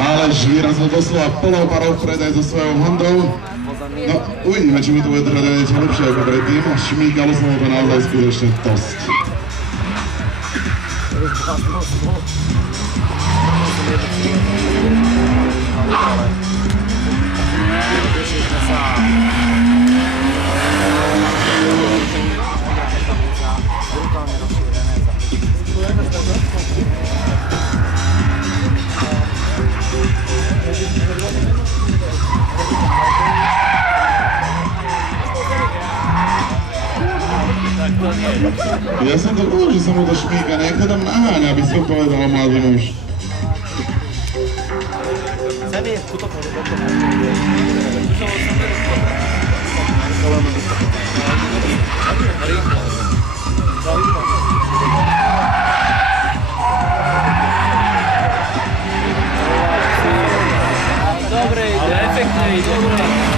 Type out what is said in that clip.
Aleš vyrazil doslova plnou parou vpred aj so svojou Hondou. No, uvidíme, či mu to bude trvať niečo lepšie ako predtým. Šmíkalo sa mu to naozaj skutočne dosť. Ja som to povedal, že sa mu to šmíka, nech to tam naháňa, aby som povedal mladý muž. Dobre ide, efektne ide.